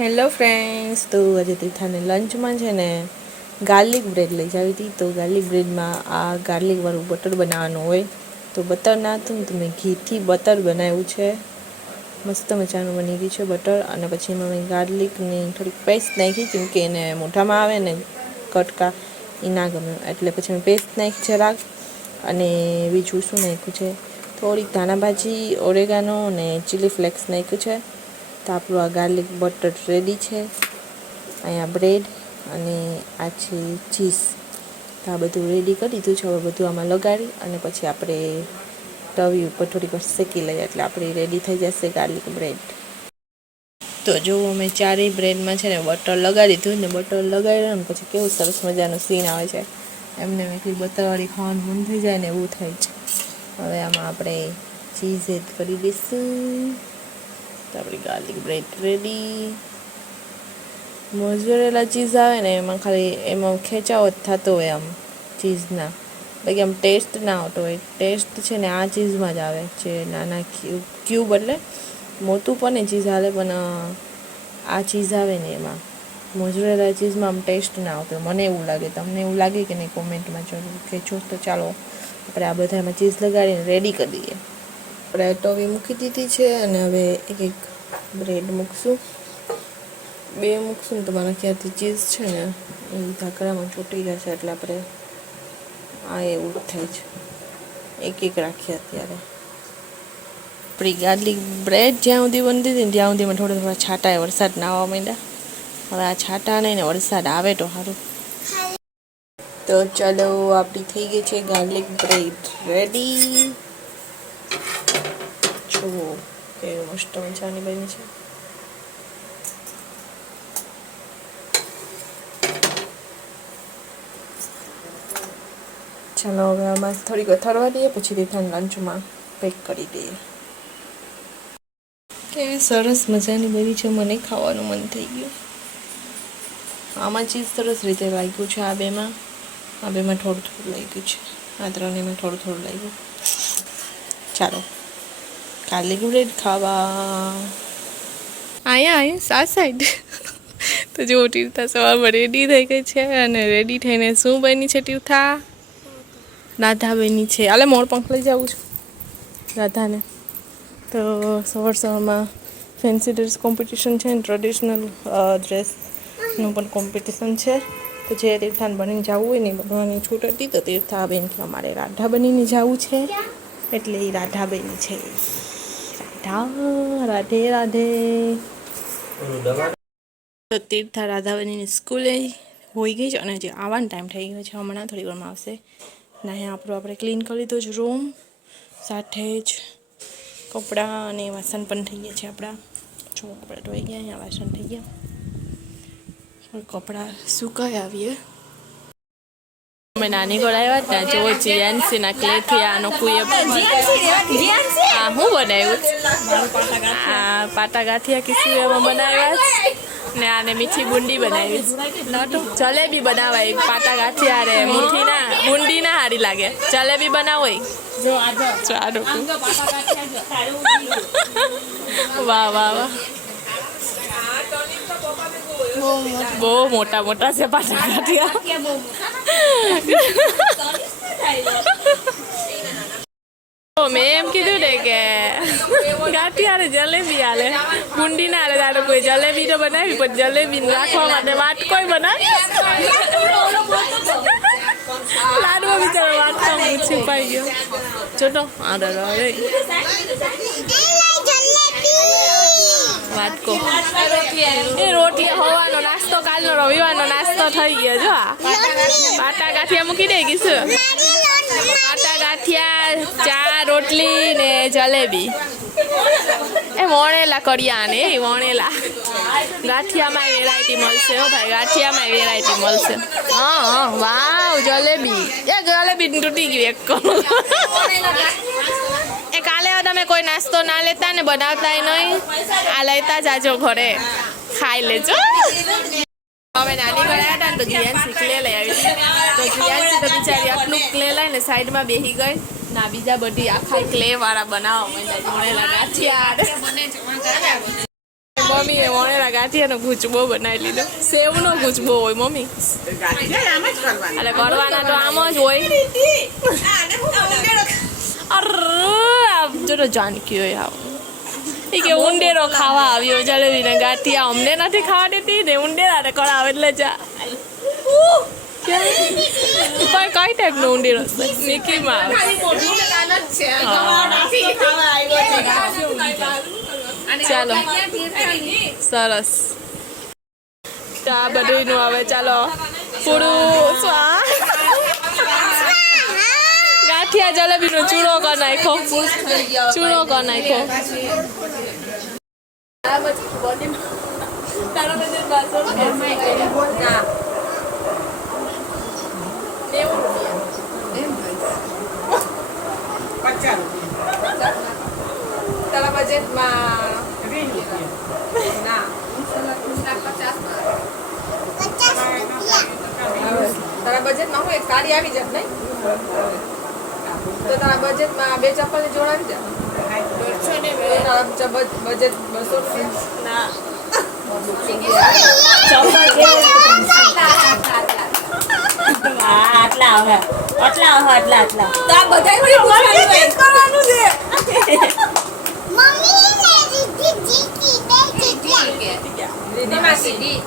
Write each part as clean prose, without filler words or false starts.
Hello friends, તો આજે તીર્થાને લંચમાં છે ને ગાર્લિક બ્રેડ લઈ જાવી હતી. તો ગાર્લિક બ્રેડમાં આ ગાર્લિકવાળું બટર બનાવવાનું હોય. તો બટર ના હતું ને તો મેં ઘીથી બટર બનાવ્યું છે. મસ્ત મજાનું બની ગયું છે બટર. અને પછી એમાં મેં ગાર્લિકની થોડીક પેસ્ટ નાખી, કેમકે એને મોઢામાં આવે ને કટકા એ ના ગમે, એટલે પછી મેં પેસ્ટ નાખી જરાક. અને બીજું શું નાખ્યું છે, થોડીક ધાણાભાજી, ઓરેગાનો અને ચીલી ફ્લેક્સ નાખ્યું છે. તો આપણું આ ગાર્લિક બટર રેડી છે. અહીંયા બ્રેડ અને આ છે ચીઝ. તો આ બધું રેડી કરી દીધું છે. હવે બધું આમાં લગાડી અને પછી આપણે તવી ઉપર થોડીક વાર શેકી લઈએ, એટલે આપણી રેડી થઈ જશે ગાર્લિક બ્રેડ. તો જો અમે ચારેય બ્રેડમાં છે ને બટર લગાડી દીધું ને બટર લગાડ્યું ને પછી કેવું સરસ મજાનું સીન આવે છે. એમને એટલી બટરવાળી ખાવાનું મન થઈ જાય ને એવું થાય છે. હવે આમાં આપણે ચીઝ એડ કરી દઈશું. તો આપણી ગાર્લિક બ્રેડ રેડી. મોઝરેલા ચીઝ આવે ને એમાં ખેંચાવો જ થતો હોય આમ ચીઝના, બાકી આમ ટેસ્ટ ના આવતો હોય. ટેસ્ટ છે ને આ ચીઝમાં જ આવે છે. નાના ક્યુબ એટલે મોટું પણ ચીઝ આવે, પણ આ ચીઝ આવે ને એમાં મોઝરેલા ચીઝમાં આમ ટેસ્ટ ના આવતો. મને એવું લાગે. તમને એવું લાગે કે નહીં કોમેન્ટમાં જરૂર કહેજો. તો ચાલો આપણે આ બધામાં ચીઝ લગાડીને રેડી કરી દઈએ. આપણે તવી મૂકી દીધી છે અને હવે એક એક બ્રેડ મૂકશું. બે મૂકશું ને તો મારા ખ્યાલથી ચીઝ છે ને એ ઢાંકણામાં ચોંટી જશે, એટલે આપણે આ એવું જ થાય છે. એક એક રાખીએ અત્યારે. આપણી ગાર્લિક બ્રેડ જ્યાં સુધી બનતી હતી ને ત્યાં સુધીમાં થોડા છાંટા વરસાદ ના આવવા માંડ્યા. હવે આ છાંટા નહીં ને વરસાદ આવે તો સારું. તો ચાલો, આપણી થઈ ગઈ છે ગાર્લિક બ્રેડ રેડી. જુઓ કેવી મસ્ત મજાની બની છે. ચાલો હવે આમાં થોડીક થરવા દઈએ, પછી તીર્થાને લંચમાં પેક કરી દઈએ. કેવી સરસ મજાની બની છે. મને ખાવાનું મન થઈ ગયું. આમાં ચીઝ સરસ રીતે લાગ્યું છે. આ બેમાં થોડું થોડું લાગ્યું છે. આ ત્રણેયમાં થોડું થોડું લાગ્યું. ચાલો ગાર્લિક બ્રેડ ખાવા. અહીંયા આ સાઈડ. તો જો તીર્થા સવારમાં રેડી થઈ ગઈ છે. અને રેડી થઈને શું બની છે તીર્થા? રાધા બની છે. આલે મોર પંખ લઈ જવું છે રાધાને. તો સવારમાં ફેન્સી ડ્રેસ કોમ્પિટિશન છે ને ટ્રેડિશનલ ડ્રેસનું પણ કોમ્પિટિશન છે. તો જે તીર્થાને બનીને જવું હોય ને બનવાની છૂટ હતી, તો તીર્થા બેન કે અમારે રાધા બનીને જવું છે, એટલે એ રાધા બની છે. રાધે રાધે. તો તીર્થા રાધા બનીને સ્કૂલે હોઈ ગઈ છે અને જે આવવાનો ટાઈમ થઈ ગયો છે. હમણાં થોડી વારમાં આવશે. ને અહીંયા આપણે ક્લીન કરી લીધો છે રૂમ, સાથે જ કપડાં અને વાસણ પણ થઈ ગયા છે આપણા. જો આપણે ધોઈ ગયા, અહીંયા વાસણ થઈ ગયા. કપડાં સુકાઈ આવીએ. અમે નાની ઘર આવ્યા હતા. જો જીયાન્સીના ક્લેથી આનો કુએ હું બનાવ્યું આ પાટા ગાંઠિયા કિસુએમાં બનાવ્યા ને આને મીઠી બુંદી બનાવી. જલેબી બનાવાય. પાટા ગાંઠિયા રે મુઠ્ઠી ના બુંદી ના હારી લાગે. જલેબી બનાવો. વાહ વાહ વાહ, બહુ મોટા મોટા છે પાટા ગાંઠિયા. મેં એમ કીધું ને કે ગાંઠિયા ને જલેબી હાલે, બુંદી ના હાલે. તારે કોઈ જલેબી તો બનાવી, પણ જલેબી રાખવા માટે વાટકોય બનાવી. લાડવા બિચારા વાટકા છુપાઈ ગયો. જોતો વાટકો એ રોટલી હોવાનો નાસ્તો, કાલનો રવિવારનો નાસ્તો થઈ ગયો. જો પાટા ગાંઠિયા મૂકી દે કીશું. પાટા ગાંઠિયા, ચા, રોટલી ને જલેબી. એ વણેલા કર્યા ને એ વણેલા. ગાંઠિયામાં વેરાયટી મળશે હો ભાઈ, ગાંઠિયામાં વેરાયટી મળશે. હા વાવ, જલેબી. એ જલેબી તૂટી ગયું એક. એ કાલે તમે કોઈ નાસ્તો ના લેતા ને બનાવતા નહીં, આ લેતા જાજો ઘરે ખાઈ લેજો. હવે નાની ઘરે આવ્યા હતા ને તો જીયાન્સી ક્લે લઈ આવી. તો જીયાન્સી તો બિચારી આટલું ક્લે લઈને સાઈડમાં બેસી ગઈ. ના બીજા બધી આખા ક્લે વાળા બનાવવા માંડ્યા. ગાંઠિયા મમ્મીએ વણેલા ગાંઠિયાનો ગુચબો બનાવી લીધો. સેવનો ગુચબો હોય મમ્મી. એટલે કરવાના તો આમ જ હોય. જો જાનકી હોય આવ એ કે ઊંડેરો ખાવા આવ્યો જલેબી ને ગાંઠિયા અમને નથી ખાવા દેતી ને ઊંડેરા ને કરાવે એટલે જા પણ કઈ ટાઈપનો ઊંડેરો છે મિકી માઉસ ચાલો સરસ ચા બધું નું આવે ચાલો પૂરું ગાંઠિયા જલેબી નો ચૂરો કરી નાખો ચૂરો કરી નાખો તારા બજેટમાં તારા બજેટમાં હું એક સાડી આવી જાય નહીં તો તારા બજેટમાં 2 ચપ્પલ ની જોડ આવી જાય બજેટ 200 ના આટલા આવે આટલા આવે આટલા આટલા તો આ બધાય કરવાનું છે દીદી માસી દી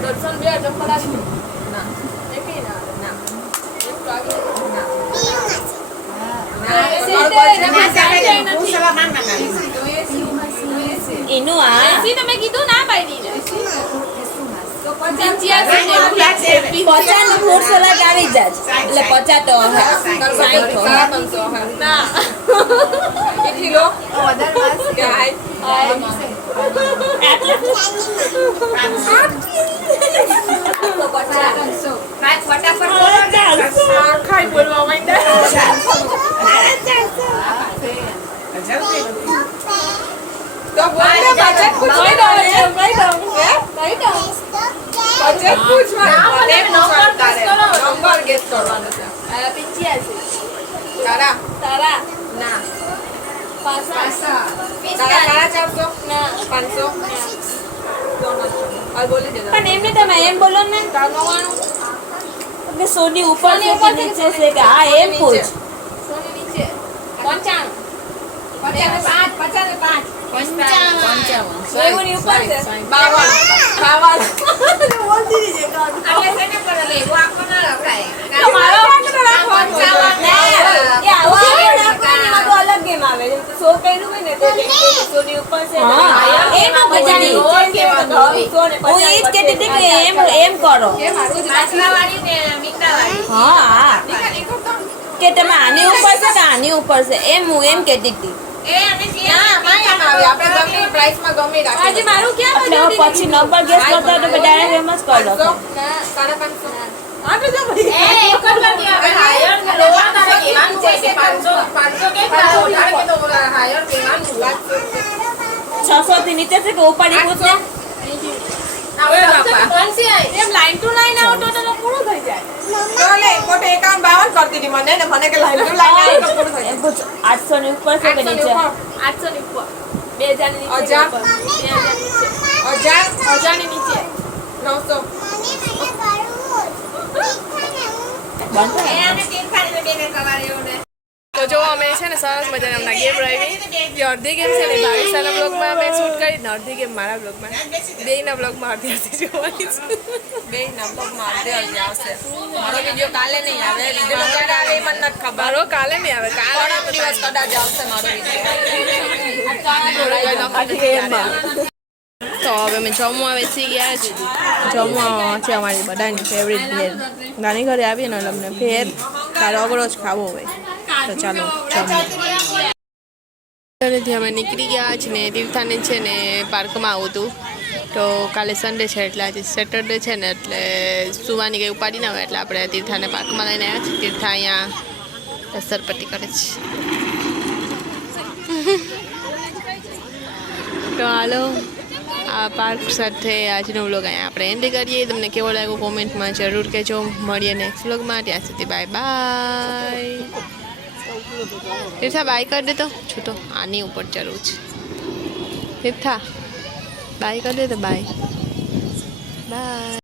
દર્શન બે ચપ્પલ આવી ના એકી ના ના એક તો આવી એનું આ તમે કીધું ના પાડી ને તો 85 50 ફૂટ સલાડ આવી જાય એટલે 50 તો 60 ના કેટલી લો વધારે કે ખાઈ બોલવા માંડ્યા તો બોલે બજેટ પૂછવા દો બજેટ પૂછવા નંબર ગેસ કરવાનો છે 85 તારા તારા ના 500 તારા 400 ના 500 હાલ બોલી દે પણ એમને તમે એમ બોલો ને કે સોની ઉપર છે કે નીચે છે કે હા એમ પૂછ સોની નીચે 95 55 55 ઉપર છે 52 બોલતી રહી છે આપણે સેને પર લે વો આખો ના રખાય તમારો રાખવાનો એ આવો રાખવાની માં તો અલગ ગેમ આવે જેમ કે 100 કઈનું હોય ને તો સોની ઉપર છે એમાં બજાની હું એ જ કહેતી હતી કે એમ કરો કે મારું જ માછલાવાળી ને મીઠાવાળી હા કે તમે આની ઉપર છે કે આની ઉપર છે એમ હું એમ કહેતી હતી એ અમે ના માયા આવે આપણે ગમે પ્રાઇસ માં ગમે રાખી આજે મારું ક્યાં એટલે પછી નંબર ગેસ કરતા તો ડાયરેક્ટ એમ જ કરી દો ના 550 આપે જો ભાઈ એ એક જ બાકી આવે હાયર ને લોવા તારે કેવાનું છે 500 કે 500 કે તો હાયર કેવાનું લાગશે 600 થી નીચે છે કે ઉપર ઈ પૂછે હવે બાપા એમ લાઈન ટુ લાઈન આવતો તો પૂરું થઈ જાય તો લે કોટે 51 કરતી હતી મને કે લાઈન ટુ લાઈન આવે તો પૂરું થઈ જાય 800 ની ઉપર છે કે નીચે 800 ની ઉપર 2000 ની નીચે 1000 ની નીચે 900 તો જો અમે છે ને સરસ મજાની હમણાં ગેમ રમી જે અડધી ગેમ છે ને ભાવિશાના બ્લોગમાં મેં શૂટ કરી ને અડધી ગેમ મારા બ્લોગમાં બેયના બ્લોગમાં અડધી જોવાની છે બેયના બ્લોગમાં અડધી આવશે મારો વિડીયો કાલે નહીં આવે વિડીયો ક્યારે આવે એ મને નથી ખબર હો કાલે નહીં આવે કાલે દિવસ કદાચ આવશે મારો વિડીયો તો હવે અમે જમવા બેસી ગયા છે જમવા છે અમારી બધાની ફેવરેટ ભેર નાની ઘરે આવીએ ને અમને ભેર તારો અગડો જ ખાવો હોય તો ચાલો જમવાથી અમે નીકળી ગયા છે ને તીર્થાને છે ને પાર્કમાં આવું હતું તો કાલે સન્ડે છે એટલે આજે સેટરડે છે ને એટલે સુવાની કંઈ ઉપાડી ના હોય એટલે આપણે તીર્થાને પાર્કમાં લઈને આવ્યા છીએ તીર્થા અહીંયા સરપટ્ટી કરે છે તો હાલો આ પાર્ક સાથે આજનો વ્લોગ અહીંયા આપણે એન્ડ કરીએ. તમને કેવો લાગ્યો કોમેન્ટમાં જરૂર કહેજો. મળીએ નેક્સ્ટ વ્લોગમાં. ત્યાં સુધી બાય બાય. તીર્થા બાય કરી દે તો છૂટો આની ઉપર ચડવું છે. તીર્થા બાય કરી દે તો બાય બાય.